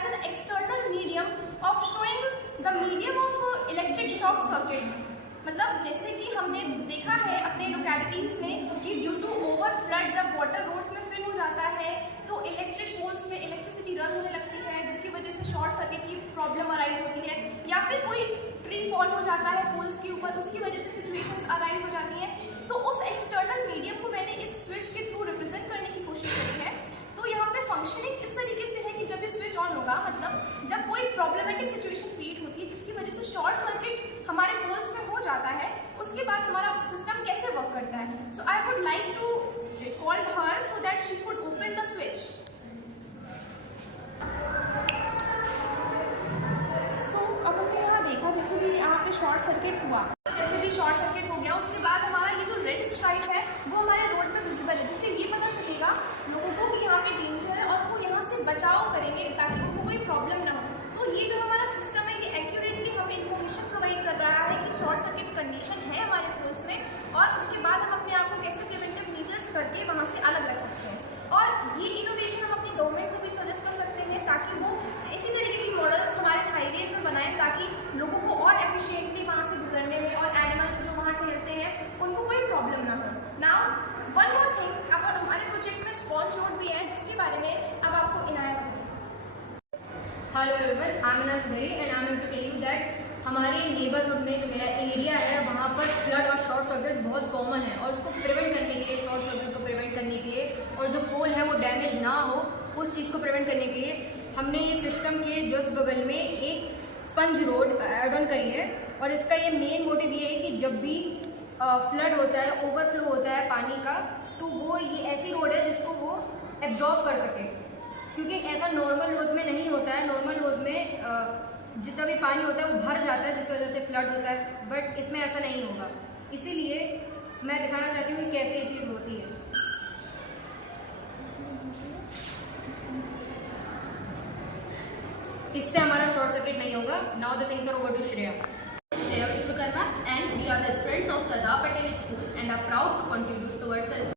as an external medium of showing the medium of electric shock circuit। मतलब जैसे कि हमने देखा है अपने लोकेलिटीज़ में कि ड्यू टू ओवर फ्लड जब वाटर रोड्स में फिल हो जाता है तो इलेक्ट्रिक पोल्स में इलेक्ट्रिसिटी रन होने लगती है, जिसकी वजह से शॉर्ट सर्किट की प्रॉब्लम अराइज होती है, या फिर कोई ट्री फॉल हो जाता है पोल्स के ऊपर, उसकी वजह से सिचुएशंस अराइज हो जाती हैं। तो उस एक्सटर्नल मीडियम को मैंने इस स्विच के थ्रू रिप्रेजेंट करने की कोशिश करी है। तो यहाँ पे फंक्शनिंग इस तरीके से है कि जब ये स्विच ऑन होगा, मतलब जब कोई प्रॉब्लमेटिक सिचुएशन क्रिएट होती है जिसकी वजह से शॉर्ट सर्किट हमारे पोल्स में हो जाता है, उसके बाद हमारा सिस्टम कैसे वर्क करता है। So I would like to call her so that she could open the switch. So अब हमने यहाँ देखा जैसे भी यहाँ पे शॉर्ट सर्किट हुआ, जैसे भी शॉर्ट सर्किट हो गया, उसके बाद हमारा ये जो रेड स्ट्राइप है वो हमारे रोड पे विजिबल है, जिससे ये पता चलेगा लोगों को कि यहाँ पे डेंजर है और वो यहाँ से बचाव करेंगे ताकि उनको कोई प्रॉब्लम ना हो। तो ये जो हमारा सिस्टम है ये एक्यूरेटली हमें इन्फॉर्मेशन प्रोवाइड कर रहा है कि शॉर्ट सर्किट कंडीशन है हमारे पोल्स में, और उसके बाद हम अपने आप को कैसे प्रिवेंटिव मेजर्स करके वहाँ से अलग रख सकते हैं। और ये इनोवेशन हम अपनी गवर्नमेंट को भी सजेस्ट कर सकते हैं ताकि वो इसी तरीके की मॉडल्स हमारे हाईवेज में बनाएं ताकि लोगों को और एफिशिएंटली वहाँ से गुजरने में, और एनिमल्स जो वहाँ टहलते हैं उनको कोई प्रॉब्लम ना हो। नाउ वन मोर थिंग, अब हमारे प्रोजेक्ट में स्पॉन्ज रोड भी है जिसके बारे में अब आपको इनायत। Hello everyone, I am Anas Beri and I am to tell you that हमारे नेबरहुड में जो मेरा एरिया है वहाँ पर फ्लड और शॉर्ट सर्किट बहुत कॉमन है, और उसको प्रिवेंट करने के लिए, शॉर्ट सर्किट को प्रिवेंट करने के लिए और जो पोल है वो डैमेज ना हो उस चीज़ को प्रिवेंट करने के लिए हमने ये सिस्टम के जस्ट बगल में एक स्पंज रोड ऐड ऑन करी है। और इसका ये मेन मोटिव ये है कि जब भी फ्लड होता है, ओवरफ्लो होता है पानी का, तो वो ये ऐसी रोड है जिसको वो एब्जॉर्व कर सके, क्योंकि ऐसा नॉर्मल रोड्स में नहीं होता है। नॉर्मल रोड्स में जितना भी पानी होता है वो भर जाता है जिस वजह से फ्लड होता है, बट इसमें ऐसा नहीं होगा। इसीलिए मैं दिखाना चाहती हूँ कि कैसे ये चीज़ होती है। इससे हमारा शॉर्ट सर्किट नहीं होगा। Now the things are over to Shreya. Shreya Vishwakarma and we are the students of Sardar Patel School and are proud to contribute towards a